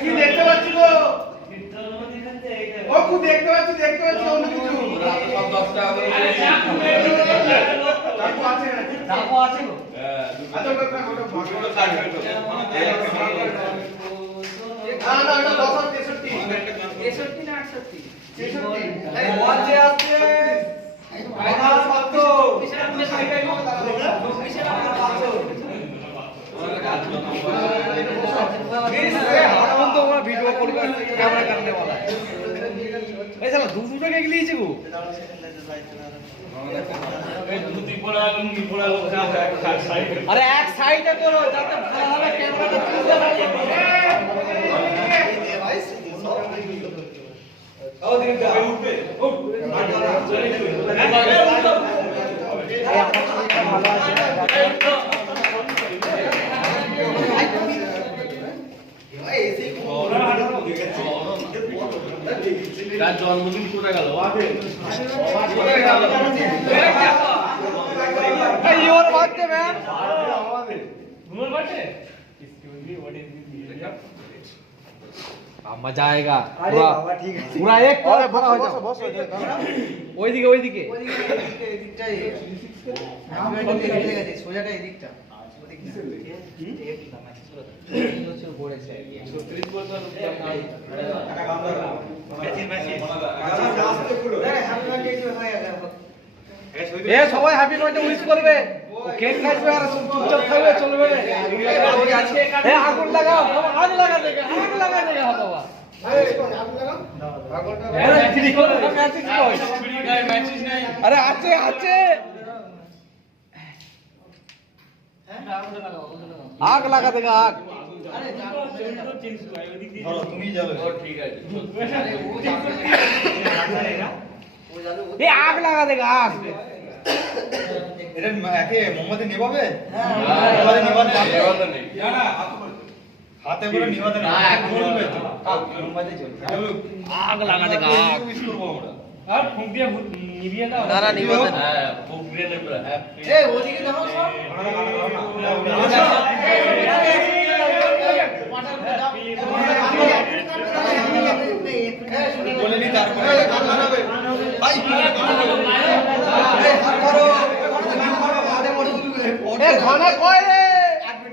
কি দেখতে পাচ্ছি গো? ও কি দেখতে পাচ্ছি অন্য কিছু। সব 10 টাকা করে চাকু আছে নাকি? চাকু আছে গো। হ্যাঁ আচ্ছা ওটা দুটো কাটবে তো না এটা 10 আর 63 63 না 68 63 এই ওয়াজে আছে আনার পাত্র ভিডিও করবে ক্যামেরা करने वाला এই শালা দুটো কে গলিয়েছে গো আরে এক সাইডে করো যাতে ভালো ক্যামেরাটা তুলতে পারি ও দিন যাবে উঠবে ও ভালো আছে তার জন্মদিন কোথায় গেল Hey, your birthday, man. मजा आएगा पूरा पूरा एक बस ওইদিকে সোজাটা এদিকটা সবাই হ্যাপি বার্থডে উইশ করবে কেক কাটবে আর চুপচাপ থাকবে চলবে আগুন লাগাও আগুন লাগা দেবে বাবা अरे आचे आग लगा देगा आग ये आग लगा देगा आग এটা একে মোমবাতি নেভাবে হাতে করে নিভাতে না মোমবাতি জ্বলবে आग लगा देगा आग উইশ করব আমরা আর ফুঁক দিয়ে নিভিয়ে দাও না নিভিয়ে দাও হ্যাঁ ফুক দিয়ে নেবে হ্যাপি এই ওদিকে দেখো সব বলে নি তারপরে গান বানাবে ভাই হাত ধরো এ ঘনা কই রে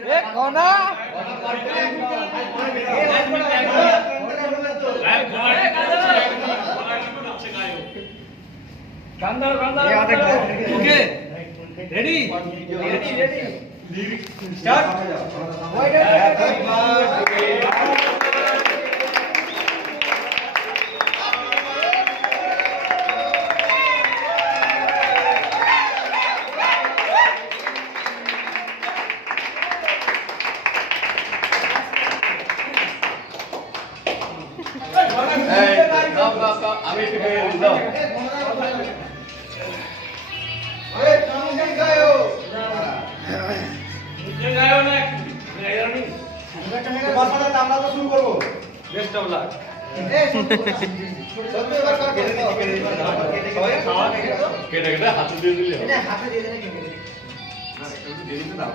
এ ঘনা গান্দার okay ready start happy birthday আমি একটু খেয়ে দাও আরে তুমি গায়ো তোমার সাথে আমরা তো শুরু করব বেস্ট অফ লাক সত্যি এবার কাট সবাই খাওয়া কেটে হাতে দিয়ে দিলে এটা হাতে দিয়ে দেন কেটে না একটু দিয়ে দিতে দাও